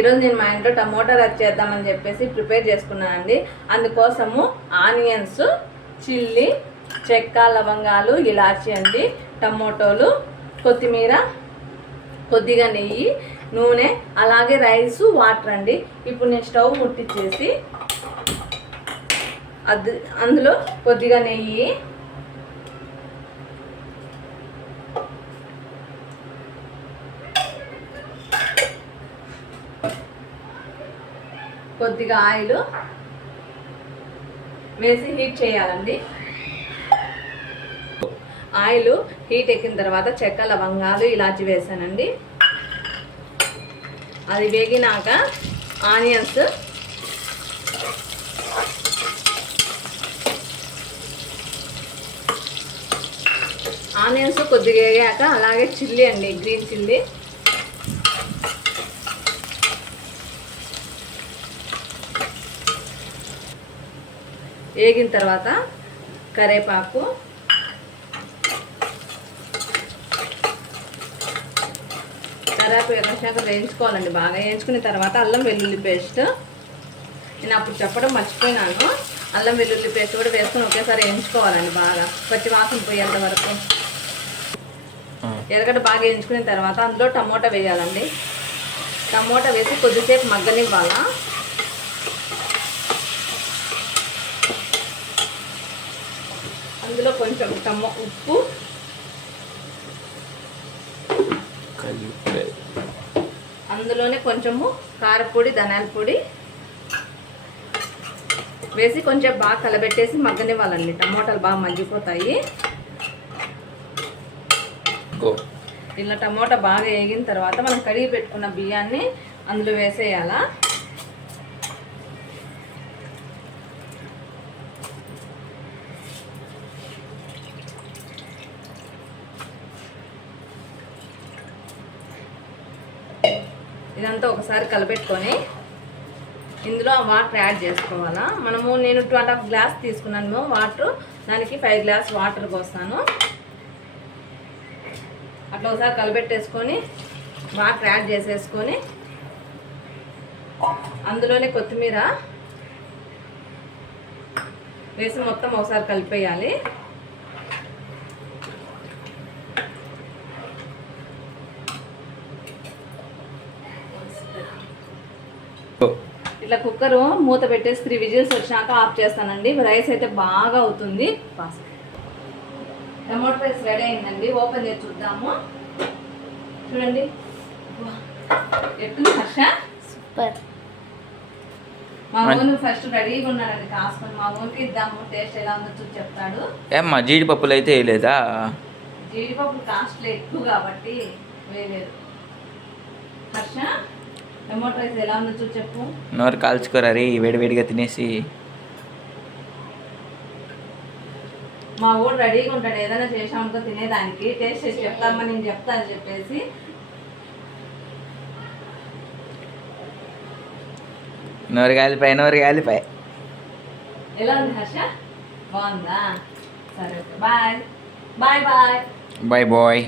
ఈరోజు నేను మా ఇంట్లో టమోటా రచ్ చేద్దామని చెప్పేసి ప్రిపేర్ చేసుకున్నానండి. అందుకోసము ఆనియన్స్ చిల్లీ చెక్క లవంగాలు ఇలాచి అండి టమోటోలు కొత్తిమీర కొద్దిగా నెయ్యి నూనె అలాగే రైస్ వాటర్ అండి. ఇప్పుడు నేను స్టవ్ ముట్టించేసి అది అందులో కొద్దిగా నెయ్యి కొద్దిగా ఆయిల్ వేసి హీట్ చేయాలండి. ఆయిల్ హీట్ ఎక్కిన తర్వాత చెక్క లవంగాలు ఇలాచి వేసానండి. అది వేగినాక ఆనియన్స్ ఆనియన్స్ కొద్దిగా వేగాక అలాగే చిల్లీ అండి గ్రీన్ చిల్లీ. వేగిన తర్వాత కరేపాకు. కరేపాకు ఎర్రశాక వేయించుకోవాలండి బాగా. వేయించుకున్న తర్వాత అల్లం వెల్లుల్లి పేస్ట్. నేను అప్పుడు చెప్పడం మర్చిపోయినాను. అల్లం వెల్లుల్లి పేస్ట్ కూడా వేసుకొని ఒకేసారి వేయించుకోవాలండి బాగా. పచ్చి వాసన పోయేంత వరకు. ఎర్రగడ్డ బాగా వేయించుకున్న తర్వాత అందులో టమోటా వేయాలండి. టమోటా వేసి కొద్దిసేపు మగ్గనివ్వాలా. అందులో కొంచెం టమో ఉప్పు. అందులోనే కొంచెము కారపొడి ధనియాల పొడి వేసి కొంచెం బాగా కలబెట్టేసి మగ్గనివ్వాలండి. టమోటాలు బాగా మగ్గిపోతాయి. ఇలా టమోటా బాగా వేగిన తర్వాత మనం కడిగి పెట్టుకున్న బియ్యాన్ని అందులో వేసేయాలా? ఇదంతా ఒకసారి కలపెట్టుకొని ఇందులో వాటర్ యాడ్ చేసుకోవాలా. మనము నేను టూ అండ్ హాఫ్ గ్లాస్ తీసుకున్నాను వాటర్. దానికి ఫైవ్ గ్లాస్ వాటర్ పోస్తాను. అట్లా ఒకసారి కలిపెట్టేసుకొని వాటర్ యాడ్ చేసేసుకొని అందులోనే కొత్తిమీర వేసి మొత్తం ఒకసారి కలిపేయాలి. ఇట్లా కుక్కర్ మూత పెట్టేసి త్రీ విజిల్స్ వచ్చినాక ఆఫ్ చేస్తానండి. రైస్ అయితే బాగా అవుతుంది. పాస్ టమాటో రైస్ రెడీ అయిందండి. ఓపెన్ చేసి చూద్దాము. చూడండి. వా, ఎట్లుంది హర్ష? సూపర్. మా ఊరు ఫస్ట్ రెడీగా ఉన్నాడండి. కాసుకొని మా ఊరికి ఇద్దాము. టేస్ట్ ఎలా ఉందో చూసి చెప్తాడు. ఏమ్మా జీడిపప్పులు అయితే వేయలేదా? జీడిపప్పు కాస్ట్లు ఎక్కువ కాబట్టి వేయలేదు. టమాటో రైస్ ఎలా ఉందో చెప్పు. నోరు కాల్చుకోరా రే వేడివేడిగా తినేసి. మా ఊరు రెడీగా ఉంటాడు ఏదైనా చేసామనుకో తినేదానికి. టేస్ట్ చేసి చెప్తామా నేను చెప్తా అని చెప్పేసి. నోరు కాలిపాయ నోరు కాలిపాయ. ఎలా ఉంది హర్ష? బాగుందా? సరే bye. Bye bye. Bye bye.